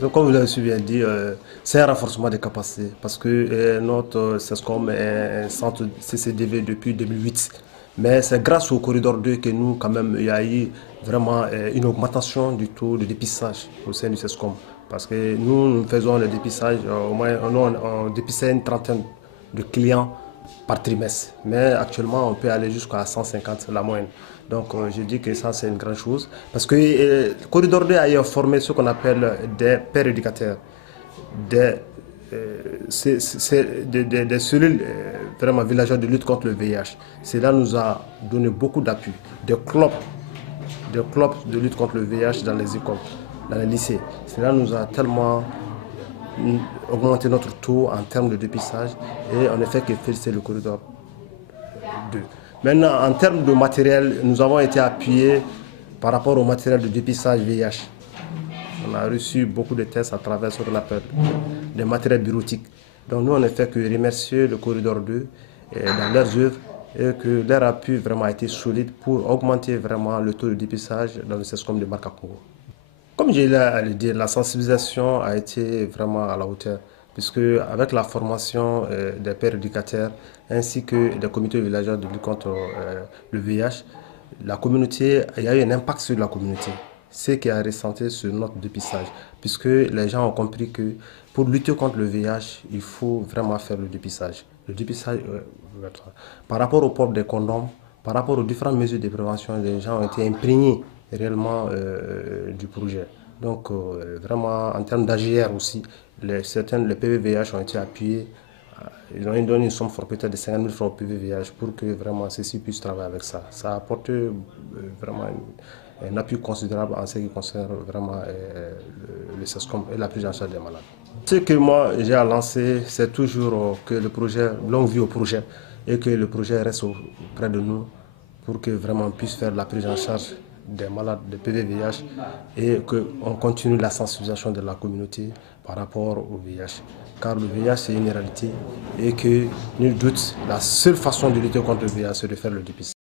Donc, comme vous l'avez si bien dit, c'est un renforcement des capacités parce que notre CESCOM est un centre CCDV depuis 2008. Mais c'est grâce au corridor 2 que nous, quand même, il y a eu vraiment une augmentation du taux de dépistage au sein du CESCOM. Parce que nous faisons le dépistage, au moins, on dépistait une trentaine de clients par trimestre. Mais actuellement, on peut aller jusqu'à 150, la moyenne. Donc, je dis que ça, c'est une grande chose. Parce que le Corridor 2 a formé ce qu'on appelle des pères éducateurs, des, des cellules vraiment villageoires de lutte contre le VIH. Cela nous a donné beaucoup d'appui. Des clubs de lutte contre le VIH dans les écoles, dans les lycées. Cela nous a tellement augmenté notre taux en termes de dépistage et on ne fait que féliciter le corridor 2. Maintenant, en termes de matériel, nous avons été appuyés par rapport au matériel de dépistage VIH. On a reçu beaucoup de tests à travers ce qu'on appelle des matériels bureautiques. Donc nous, on ne fait que remercier le corridor 2 dans leurs œuvres et que leur appui vraiment a été solide pour augmenter vraiment le taux de dépistage dans le CESCOM de Marcacongo. Comme j'ai dit, la sensibilisation a été vraiment à la hauteur, puisque avec la formation des pères éducateurs ainsi que des comités villageois de lutte contre le VIH, la communauté, il y a eu un impact sur la communauté, ce qui a ressenti sur notre dépistage, puisque les gens ont compris que pour lutter contre le VIH, il faut vraiment faire le dépistage. Le dépistage, par rapport au port des condoms, par rapport aux différentes mesures de prévention, les gens ont été imprégnés réellement du projet. Donc vraiment en termes d'AGR aussi, les PVVH ont été appuyés. Ils ont donné une somme forfaitaire de 50 000 francs au PVVH pour que vraiment ceux-ci puissent travailler avec ça. Ça a apporté vraiment un appui considérable en ce qui concerne vraiment le CESCOM et la prise en charge des malades. Ce que moi j'ai à lancer, c'est toujours que le projet, longue vie au projet, et que le projet reste auprès de nous pour que vraiment on puisse faire la prise en charge des malades de PVVH et qu'on continue la sensibilisation de la communauté par rapport au VIH. Car le VIH c'est une réalité et que, nul doute, la seule façon de lutter contre le VIH c'est de faire le dépistage.